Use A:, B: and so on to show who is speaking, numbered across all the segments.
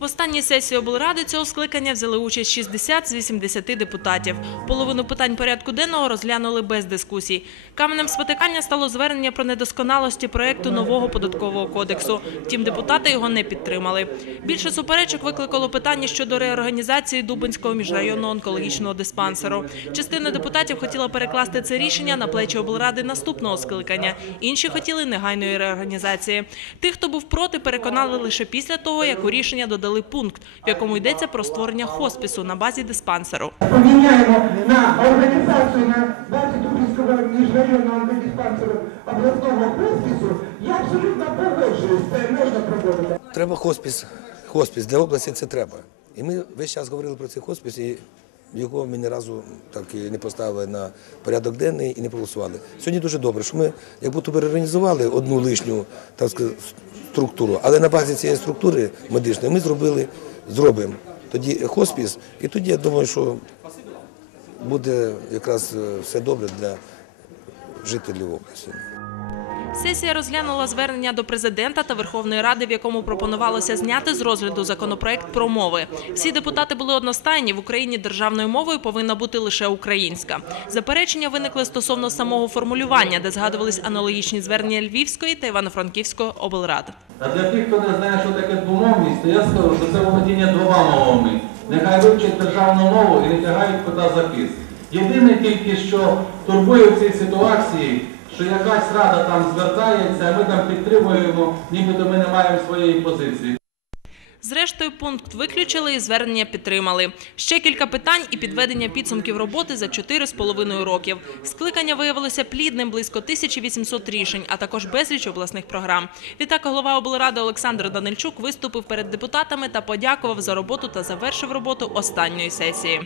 A: В останній сесії облради цього скликання взяли участь 60 з 80 депутатів. Половину питань порядку денного розглянули без дискусій. Каменем спотикання стало звернення про недосконалості проекту нового податкового кодексу. Втім, депутати його не підтримали. Більше суперечок викликало питання щодо реорганізації Дубинського міжрайонного онкологічного диспансеру. Частина депутатів хотіла перекласти це рішення на плечі облради наступного скликання. Інші хотіли негайної реорганізації. Тих, хто був проти, переконали лише після того, як у рішення додали пункт, в якому йдеться про створення хоспісу на базі диспансеру. поміняємо на організацію на базі Дубінського міжрайонного
B: диспансеру обласного хоспісу, я абсолютно погоджуюсь, це можна проводити. Треба хоспіс. Хоспіс для області це треба. І ми весь час говорили про цей хоспіс, і його ми ні разу так і не поставили на порядок денний і не проголосували. Сьогодні дуже добре, що ми як будто би реорганізували одну лишню так сказати, структуру, але на базі цієї структури медичної ми зробили, зробимо тоді хоспіс, і тоді я думаю, що буде якраз е, все добре для жителів області.
A: Сесія розглянула звернення до президента та Верховної Ради, в якому пропонувалося зняти з розгляду законопроект про мови. Всі депутати були одностайні. В Україні державною мовою повинна бути лише українська. Заперечення виникли стосовно самого формулювання, де згадувались аналогічні звернення Львівської та Івано-Франківської облрад. А для тих, хто не знає, що таке двомовність, то я скажу, що це володіння двома мовами. Нехай вивчать державну мову і не тягають кота за кис. Єдине тільки, що турбує в цій ситуації, що якась рада там звертається, а ми там підтримуємо, нібито ми не маємо своєї позиції. Зрештою, пункт виключили і звернення підтримали. Ще кілька питань і підведення підсумків роботи за 4,5 років. Скликання виявилося плідним близько 1800 рішень, а також безліч обласних програм. Відтак голова облради Олександр Данильчук виступив перед депутатами та подякував за роботу та завершив роботу останньої сесії.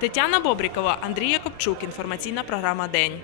A: Тетяна Бобрікова, Андрій Якобчук. Інформаційна програма День.